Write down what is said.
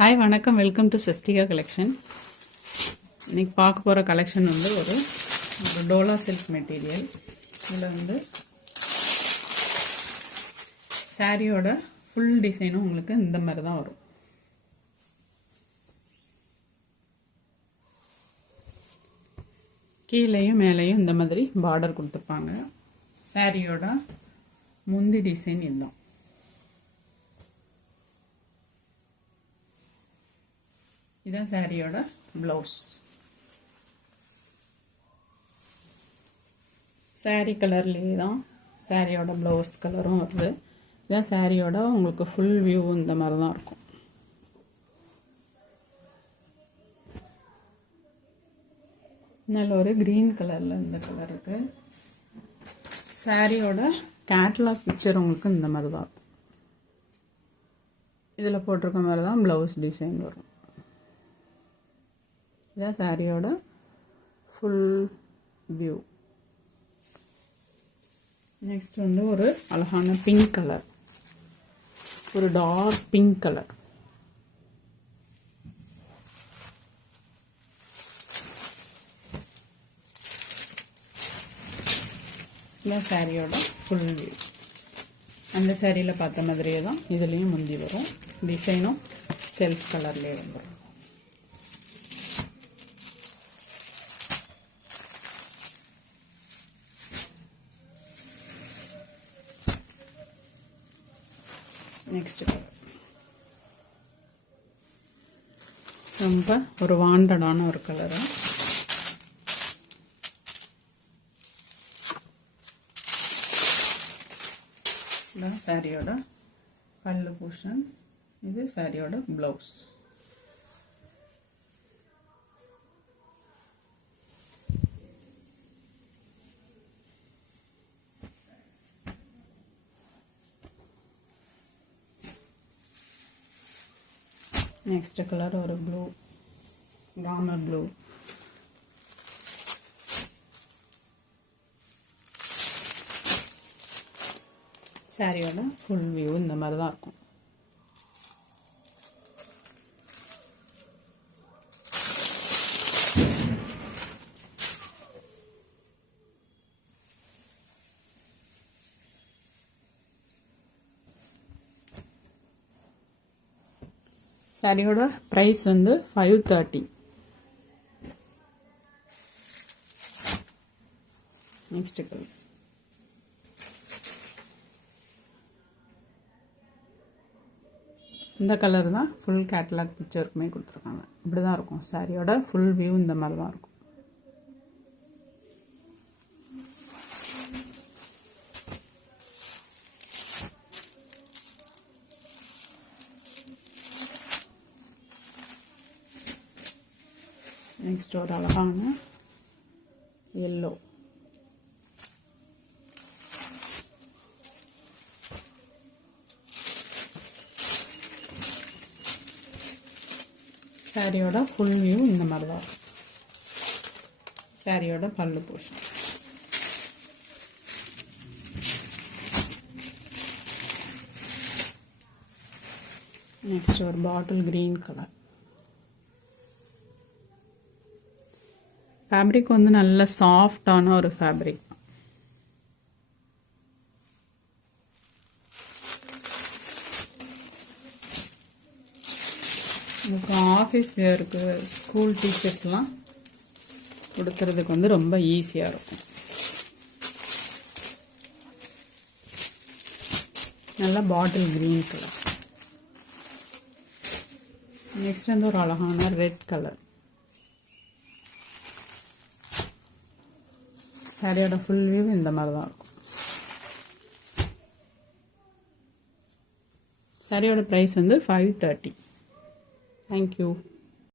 Hi வணக்கம், welcome to Sastika collection. இன்றைக்கி பார்க்க போகிற கலெக்ஷன் வந்து ஒரு டோலா சில்க் மெட்டீரியல். இதில் வந்து சாரியோட ஃபுல் டிசைனும் உங்களுக்கு இந்த மாதிரி தான் வரும். கீழேயும் மேலேயும் இந்த மாதிரி பார்டர் கொடுத்துருப்பாங்க. சாரியோட முந்தி டிசைன் இதுதான். இதான் சாரியோட ப்ளவுஸ். சாரி கலர்லேயே தான் சாரியோட ப்ளவுஸ் கலரும் வருது. இதான் சாரியோட உங்களுக்கு ஃபுல் வியூ இந்த மாதிரி தான் இருக்கும். நல்ல ஒரு க்ரீன் கலரில் இந்த கலர் இருக்குது. சாரியோட கேட்லாக் பிக்சர் உங்களுக்கு இந்த மாதிரி தான் இருக்கும். இதில் போட்டிருக்க மாதிரி தான் ப்ளவுஸ் டிசைன் வரும். இதான் சாரியோட ஃபுல் வியூ. நெக்ஸ்ட் வந்து ஒரு அழகான பிங்க் கலர், ஒரு டார்க் பிங்க் கலர். இதான் சாரியோட ஃபுல் வியூ. அந்த சாரியில் பார்த்த மாதிரியே தான் இதுலேயும் முந்தி வரும். டிசைனும் செல்ஃப் கலர்லேயே வந்துடும். நெக்ஸ்ட் கலர் ரொம்ப ஒரு வாண்டடான ஒரு கலரு. இதான் சாரியோட பல்லு போர்ஷன். இது சாரியோட ப்ளவுஸ். நெக்ஸ்ட் கலர் ஒரு ப்ளூ, ராமர் ப்ளூ. சாரியோட ஃபுல் வியூ இந்த மாதிரி தான் இருக்கும். சாரியோட ப்ரைஸ் வந்து 530. நெக்ஸ்ட் கலர் இந்த கலர் தான் ஃபுல் கேட்டலாக் பிக்சருக்குமே கொடுத்துருக்காங்க. இப்படி தான் இருக்கும். சாரியோட ஃபுல் வியூ இந்த மாதிரி தான் இருக்கும். நெக்ஸ்ட் ஒரு அழகான எல்லோ. சாரியோட ஃபுல் வியூ இந்த மாதிரி தான் இருக்கும். சாரியோட பல்லு போர்ஷன். நெக்ஸ்ட் ஒரு பாட்டில் கிரீன் கலர். ஃபேப்ரிக் வந்து நல்ல சாஃப்டான ஒரு ஃபேப்ரிக். உங்களுக்கு ஆஃபீஸ் வேருக்கு, ஸ்கூல் டீச்சர்ஸ்லாம் கொடுக்கறதுக்கு வந்து ரொம்ப ஈஸியாக இருக்கும். நல்லா பாட்டில் க்ரீன் கலர். நெக்ஸ்ட் வந்து ஒரு அழகான ரெட் கலர். சாரியோட ஃபுல் வியூ இந்த மாதிரி தான் இருக்கும். சாரியோட ப்ரைஸ் வந்து 530. Thank you.